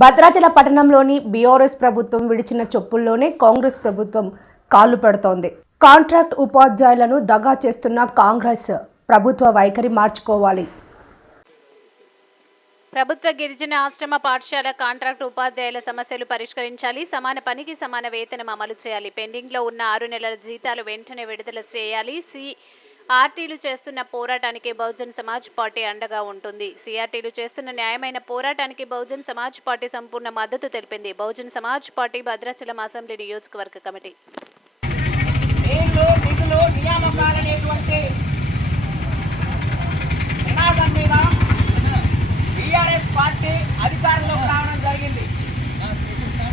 భద్రాచల పట్టణంలోని బీఆర్ఎస్ ప్రభుత్వం విడిచిన చెప్పుల్లోనే కాంగ్రెస్ ప్రభుత్వం కాళ్లు పెడుతోంది. కాంట్రాక్ట్ ఉపాధ్యాయులను దగా చేస్తున్న కాంగ్రెస్ ప్రభుత్వ వైఖరి మార్చుకోవాలి. ప్రభుత్వ గిరిజన ఆశ్రమ పాఠశాల కాంట్రాక్ట్ ఉపాధ్యాయుల సమస్యలు పరిష్కరించాలి. సమాన పనికి సమాన వేతనం అమలు చేయాలి. పెండింగ్లో ఉన్న 6 నెలల జీతాలు వెంటనే విడుదల చేయాలి. ఆర్టీలు చేస్తున్న పోరాటానికి బహుజన్ సమాజ్ పార్టీ అండగా ఉంటుంది. సిఆర్టీలు చేస్తున్న న్యాయమైన పోరాటానికి బహుజన్ సమాజ్ పార్టీ సంపూర్ణ మద్దతు తెలిపింది. బహుజన్ సమాజ్ పార్టీ భద్రాచలం అసెంబ్లీ నియోజకవర్గ కమిటీ.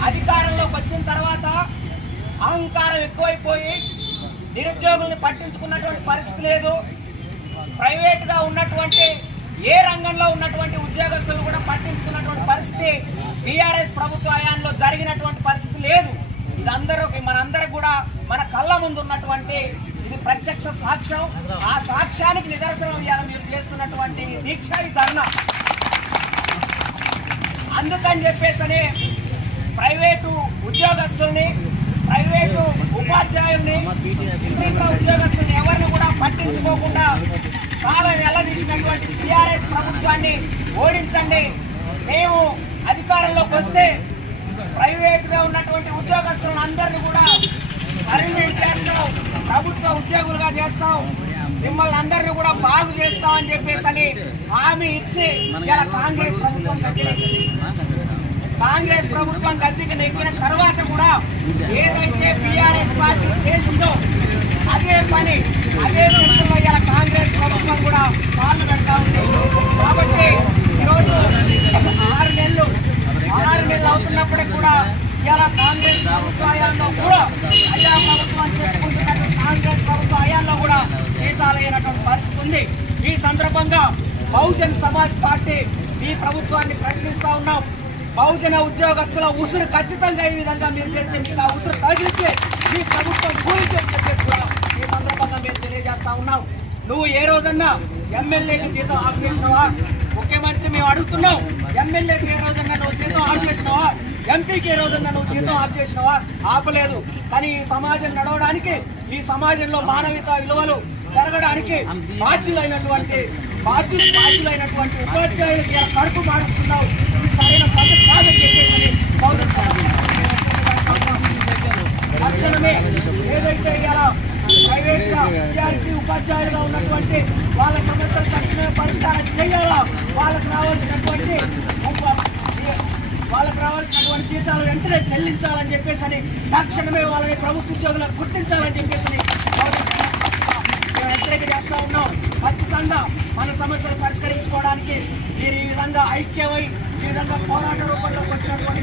అధికారంలోకి వచ్చిన తర్వాత అహంకారం ఎక్కువైపోయి నిరుద్యోగుల్ని పట్టించుకున్నటువంటి పరిస్థితి లేదు. ప్రైవేట్గా ఉన్నటువంటి ఏ రంగంలో ఉన్నటువంటి ఉద్యోగస్తులు కూడా పట్టించుకున్నటువంటి పరిస్థితి బీఆర్ఎస్ ప్రభుత్వ హయాంలో జరిగినటువంటి పరిస్థితి లేదు. ఇది మనందరికి కూడా మన కళ్ళ ముందు ఉన్నటువంటి ఇది ప్రత్యక్ష సాక్ష్యం. ఆ సాక్ష్యానికి నిదర్శనం ఇవాళ మీరు చేస్తున్నటువంటి దీక్ష, ఈ ధర్నా. అందుకని చెప్పేసనే ప్రైవేటు ఉద్యోగస్తుల్ని, ప్రైవేటు ఉపాధ్యాయుల్ని, ఇతర ఉద్యోగస్తుల్ని ఎవరిని కూడా పట్టించుకోకుండా కాలం వెల్లదీసినటువంటి టీఆర్ఎస్ ప్రభుత్వాన్ని ఓడించండి. మేము అధికారంలోకి వస్తే ప్రైవేటుగా ఉన్నటువంటి ఉద్యోగస్తులను అందరినీ కూడా పర్మినెంట్ చేస్తాం, ప్రభుత్వ ఉద్యోగులుగా చేస్తాం, మిమ్మల్ని అందరినీ కూడా బాగు చేస్తాం అని చెప్పేసి హామీ ఇచ్చి ఇలా కాంగ్రెస్ ప్రభుత్వం గద్దెకి నెక్కిన తర్వాత కూడా ఏదైతే బీఆర్ఎస్ పార్టీ చేసిందో అదే పని, అదే విషయంలో ఇలా కాంగ్రెస్ ప్రభుత్వం కూడా పాలు పెడతా ఉంది. కాబట్టి ఈరోజు 6 నెలలు అవుతున్నప్పటికీ కూడా ఇలా కాంగ్రెస్ ప్రభుత్వ హయాంలో కూడా అయ్యా ప్రభుత్వం చెప్పుకుంటున్నటువంటి కాంగ్రెస్ ప్రభుత్వ హయాంలో కూడా జీతాలైనటువంటి పరిస్థితి ఉంది. ఈ సందర్భంగా బహుజన్ సమాజ్ పార్టీ ఈ ప్రభుత్వాన్ని ప్రశ్నిస్తా ఉన్నాం. బహుజన ఉద్యోగస్తుల ఉసురు ఖచ్చితంగా ఈ విధంగా మీరు చేస్తే ఆ ఉసురు తగిలితే ఈ ప్రభుత్వం కూలించని చెప్పేసి కూడా ఈ సందర్భంగా మేము తెలియజేస్తా ఉన్నాం. నువ్వు ఏ రోజన్నా ఎమ్మెల్యేకి జీతం ఆఫ్ చేసినావా? ముఖ్యమంత్రి మేము అడుగుతున్నాం, ఎమ్మెల్యేకి ఏ రోజన్నా నువ్వు జీతం ఆఫ్ చేసినావా? ఎంపీకి ఏ రోజన్నా నువ్వు జీతం ఆఫ్ చేసినావా? ఆపలేదు. కానీ ఈ సమాజం నడవడానికి, ఈ సమాజంలో మానవీయత విలువలు పెరగడానికి బాధ్యులైనటువంటి ఉపాధ్యాయులకి కడుపు మారుస్తున్నావు. సరైన పద్ధతి కాదని చెప్పేసి తక్షణమే ఏదైతే ఇలా ప్రైవేట్గా సిఆర్టీ ఉపాధ్యాయులుగా ఉన్నటువంటి వాళ్ళ సమస్యలు తక్షణమే పరిష్కారం చేయాలా, వాళ్ళకు రావాల్సినటువంటి జీతాలు వెంటనే చెల్లించాలని చెప్పేసి తక్షణమే వాళ్ళని ప్రభుత్వ ఉద్యోగులను గుర్తించాలని చెప్పేసి హెచ్చరిక చేస్తా ఉన్నాం. ఖచ్చితంగా మన సమస్యలు పరిష్కరించుకోవడానికి మీరు ఈ విధంగా ఐక్యమై ఈ విధంగా పోరాట రూపంలోకి వచ్చినటువంటి